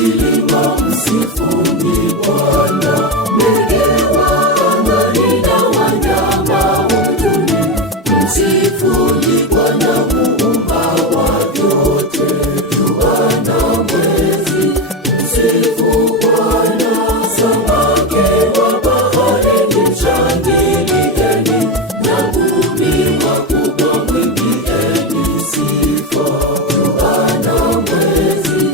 vilima msifuni Bwana, ndege wa angani na wanyama mwituni, msifuni Bwana muumba wa vyote, jua na mwezi, msifu Bwana, samaki wa baharini mshangilieni, nyangumi wakubwa mwimbieni sifa, jua na mwezi,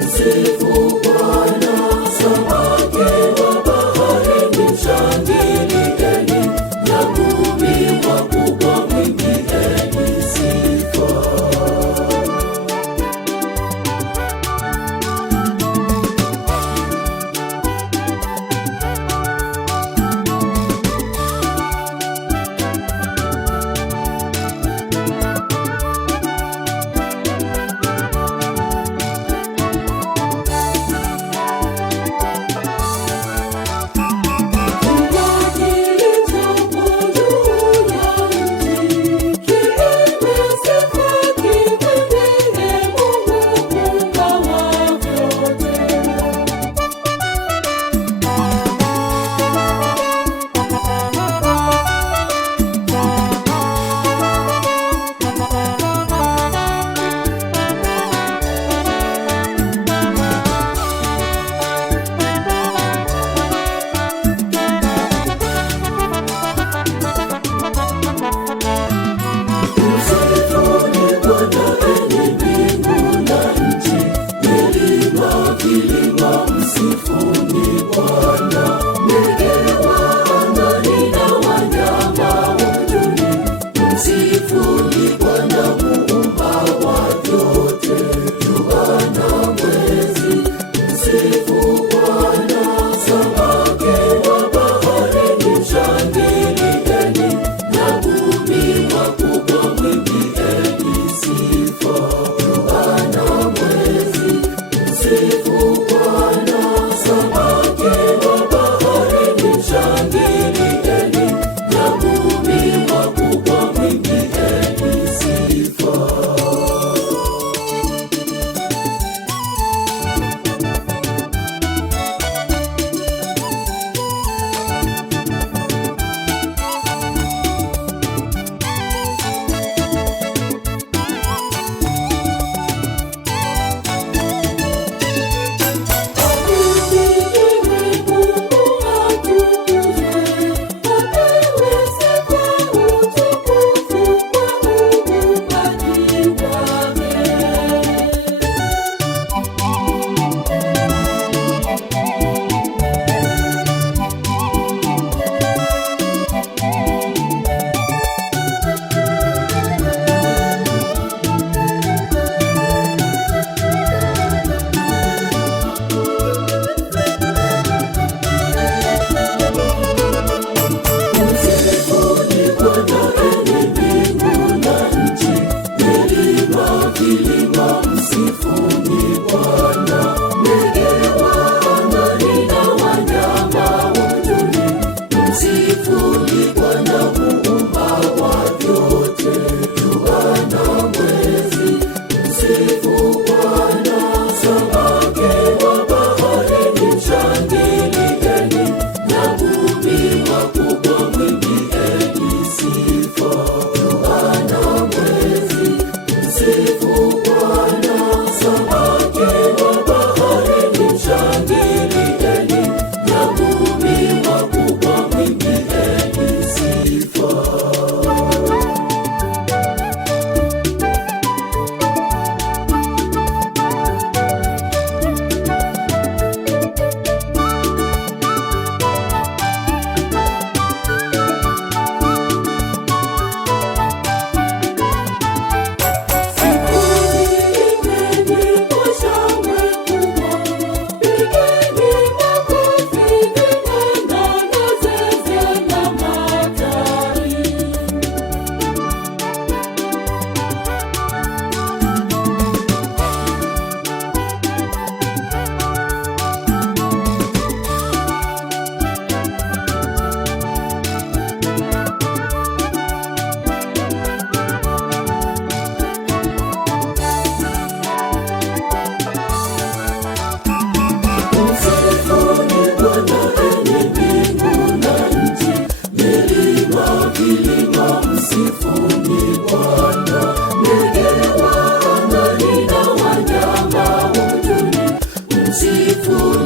msifu Bwana, samaki wa baharini mshangilieni, nyangumi wakubwa mwimbieni sifa. Vilima msifuni Bwana, ndege wa angani na wanyama mwituni, msifuni Bwana muumba wa vyote, jua na mwezi, msifu Bwana, samaki wa baharini mshangilieni, nyangumi wakubwa mwimbieni sifa, jua na mwezi, msifu Bwana, samaki wa baharini mshangilieni, nyangumi wakubwa mwimbieni sifa. msifuni